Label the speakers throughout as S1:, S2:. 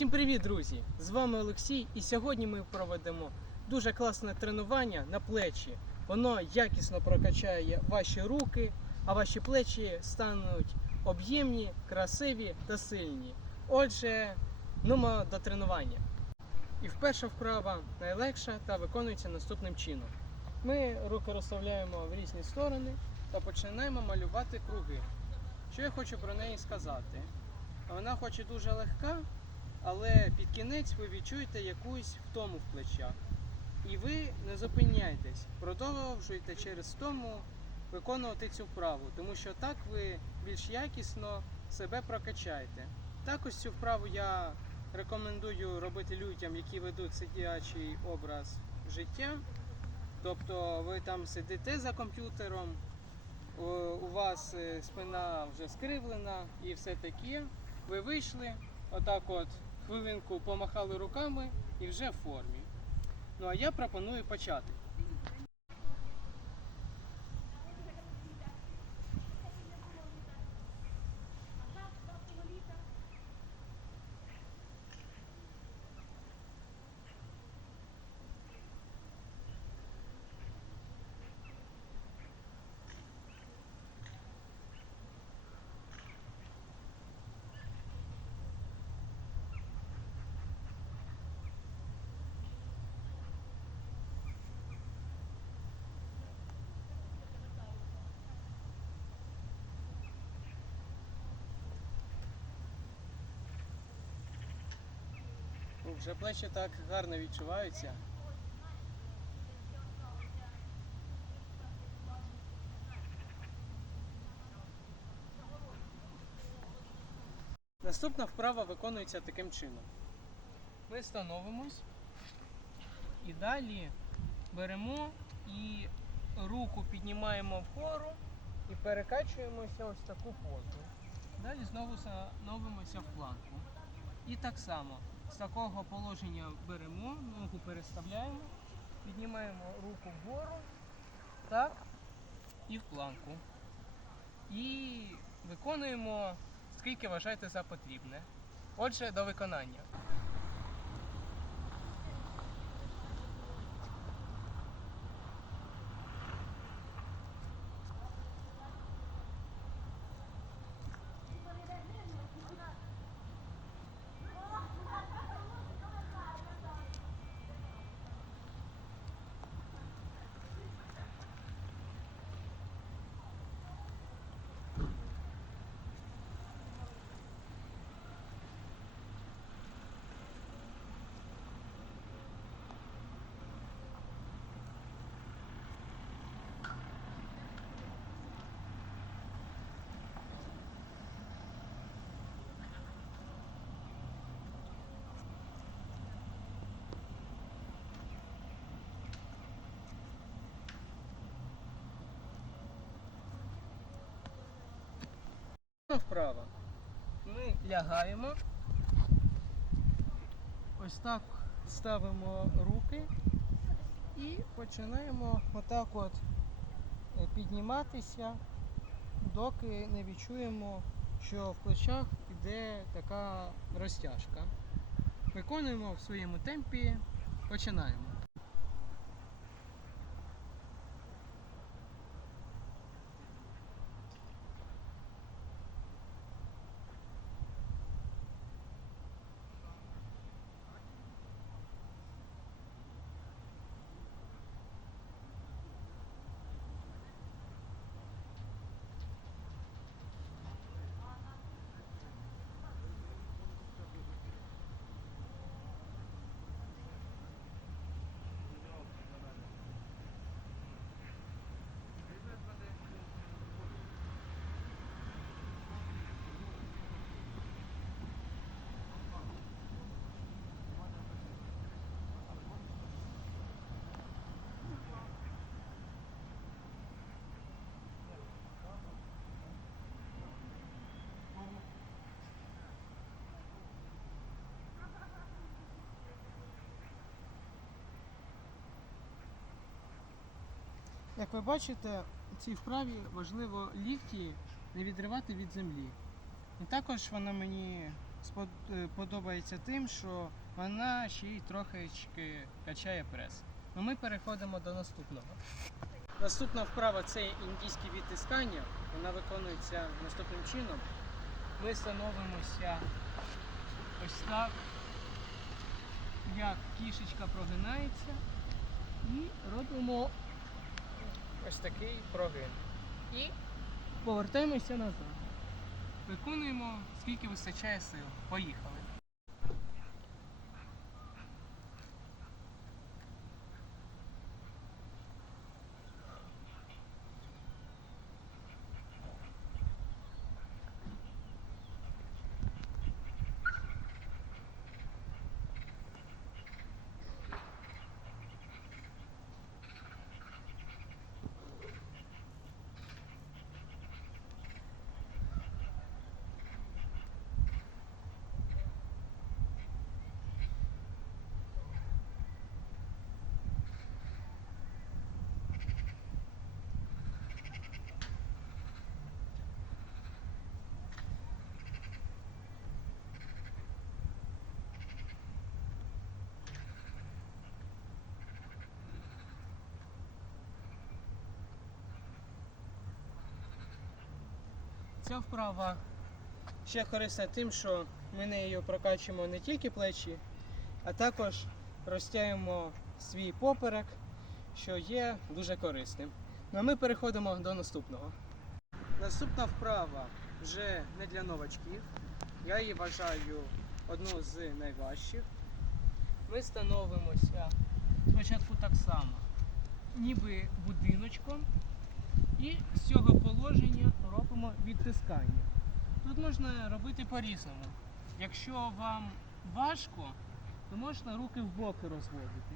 S1: Всім привіт, друзі! З вами Олексій, і сьогодні ми проведемо дуже класне тренування на плечі. Воно якісно прокачає ваші руки, а ваші плечі стануть об'ємні, красиві та сильні. Отже, нумо до тренування. І вперша вправа найлегша та виконується наступним чином. Ми руки розставляємо в різні сторони та починаємо малювати круги. Що я хочу про неї сказати? Вона хоч і дуже легка, але під кінець ви відчуєте якусь втому в плечах. І ви не зупиняйтесь, продовжуйте через втому виконувати цю вправу, тому що так ви більш якісно себе прокачаєте. Також цю вправу я рекомендую робити людям, які ведуть сидячий образ життя. Тобто ви там сидите за комп'ютером, у у вас е, спина вже скривлена і все таке. Ви вийшли, отак от хвилинку помахали руками і вже в формі. Ну а я пропоную почати. Вже плечі так гарно відчуваються. Наступна вправа виконується таким чином. Ми становимось і далі беремо і руку піднімаємо вгору і перекачуємося ось таку позу. Далі знову становимося в планку. І так само з такого положення беремо, ногу переставляємо, піднімаємо руку вгору, так, і в планку. І виконуємо скільки вважаєте за потрібне. Отже, до виконання. Вправо. Ми лягаємо. Ось так ставимо руки і починаємо отак от е, підніматися, доки не відчуємо, що в плечах йде така розтяжка. Виконуємо в своєму темпі. Починаємо. Як ви бачите, в цій вправі важливо лікті не відривати від землі. І також вона мені е, подобається тим, що вона ще й трохи качає прес. Ну ми переходимо до наступного. Наступна вправа це індійське відтискання. Вона виконується наступним чином. Ми становимося ось так, як кішечка прогинається, і робимо ось такий прогин. І повертаємося назад. Виконуємо скільки вистачає сил. Поїхали. Ця вправа ще корисна тим, що ми нею прокачуємо не тільки плечі, а також розтяємо свій поперек, що є дуже корисним. Ну а ми переходимо до наступного. Наступна вправа вже не для новачків. Я її вважаю одну з найважчих. Ми становимося спочатку так само, ніби будиночком. І з цього положення робимо відтискання. Тут можна робити по-різному. Якщо вам важко, то можна руки в боки розводити.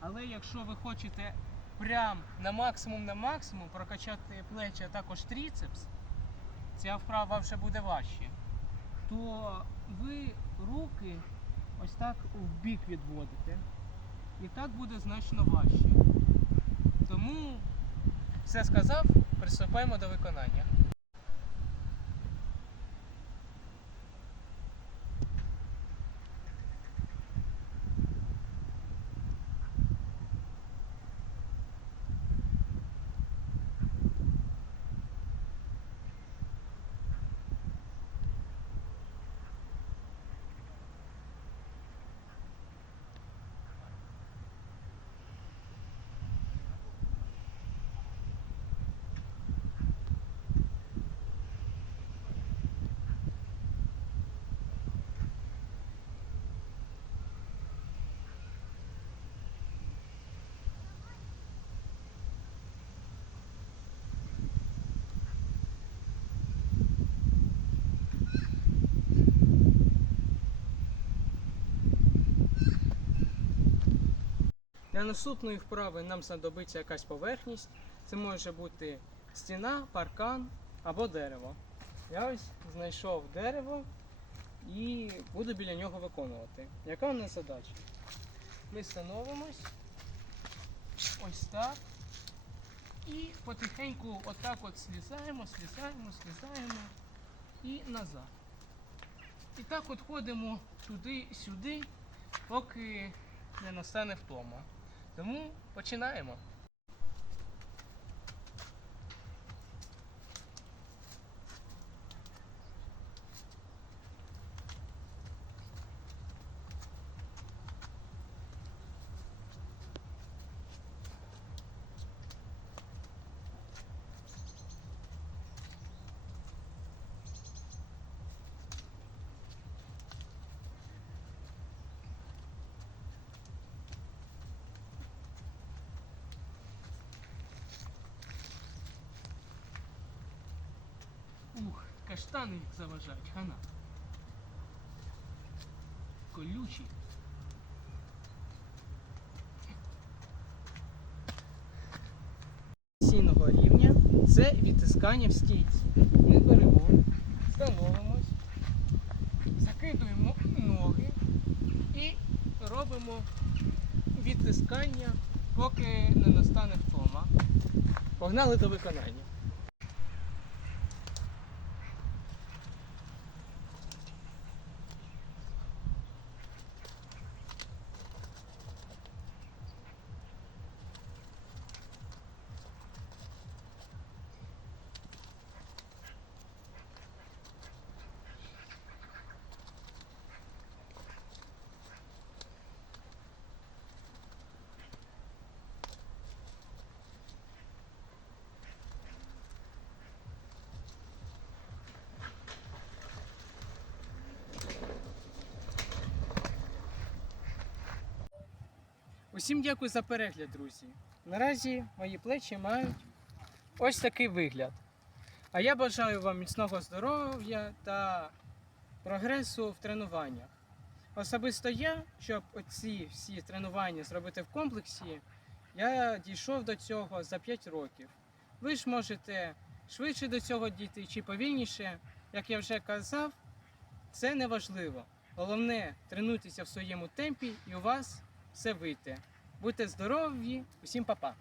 S1: Але якщо ви хочете прям на максимум на максимум прокачати плечі, а також тріцепс, ця вправа вже буде важче, то ви руки ось так в бік відводите. І так буде значно важче. Тому все сказав, приступаємо до виконання. Для наступної вправи нам знадобиться якась поверхність. Це може бути стіна, паркан або дерево. Я ось знайшов дерево і буду біля нього виконувати. Яка у нас задача? Ми становимось ось так. І потихеньку отак от слізаємо, слізаємо, слізаємо і назад. І так от ходимо туди-сюди, поки не настане втома. Тому починаємо. Ух, каштани як заважають, хана. Колючі. Сіного рівня це відтискання в стійці. Ми беремо, становимось, закидуємо ноги і робимо відтискання, поки не настане втома. Погнали до виконання. Усім дякую за перегляд, друзі. Наразі мої плечі мають ось такий вигляд. А я бажаю вам міцного здоров'я та прогресу в тренуваннях. Особисто я, щоб оці всі тренування зробити в комплексі, я дійшов до цього за 5 років. Ви ж можете швидше до цього дійти чи повільніше, як я вже казав, це не важливо. Головне тренуйтеся в своєму темпі і у вас все вийде. Будьте здорові, усім па-па!